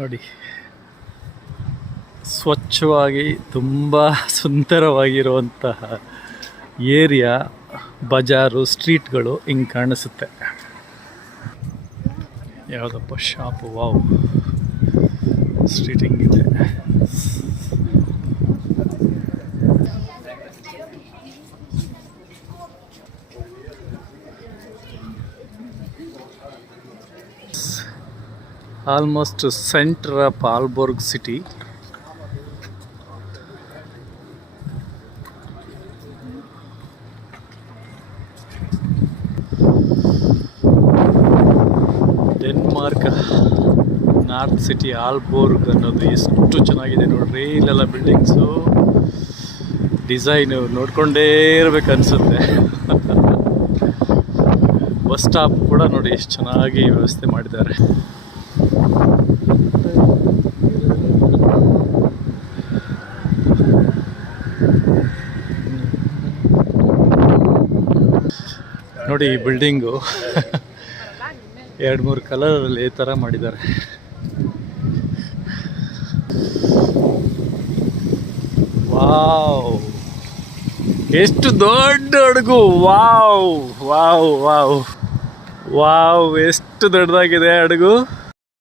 ನೋಡಿ, ಸ್ವಚ್ಛವಾಗಿ ತುಂಬ ಸುಂದರವಾಗಿರುವಂತಹ ಏರಿಯಾ, ಬಜಾರು, ಸ್ಟ್ರೀಟ್ಗಳು ಹಿಂಗೆ ಕಾಣಿಸುತ್ತೆ. ಯಾವುದಪ್ಪ ಶಾಪು, ವಾವ್, ಸ್ಟ್ರೀಟ್ ಹಿಂಗಿದೆ. Almost centre of Aalborg city. Denmark north city Aalborg ಅನ್ನೋದು ಎಷ್ಟು ಚೆನ್ನಾಗಿದೆ ನೋಡ್ರಿ. ಇಲ್ಲೆಲ್ಲ ಬಿಲ್ಡಿಂಗ್ಸು ಡಿಸೈನು ನೋಡ್ಕೊಂಡೇ ಇರ್ಬೇಕು ಅನ್ಸುತ್ತೆ. ಬಸ್ ಸ್ಟಾಪ್ ಕೂಡ ನೋಡಿ ಎಷ್ಟು ಚೆನ್ನಾಗಿ ವ್ಯವಸ್ಥೆ ಮಾಡಿದ್ದಾರೆ. ನೋಡಿ ಈ ಬಿಲ್ಡಿಂಗು 2-3 ಕಲರಲ್ಲಿ ಈ ಥರ ಮಾಡಿದ್ದಾರೆ. ವಾವ್, ಎಷ್ಟು ದೊಡ್ಡ ಹಡಗು! ವಾವ್ ವಾವ್ ವಾವ್ ವಾವ್, ಎಷ್ಟು ದೊಡ್ಡದಾಗಿದೆ ಹಡಗು.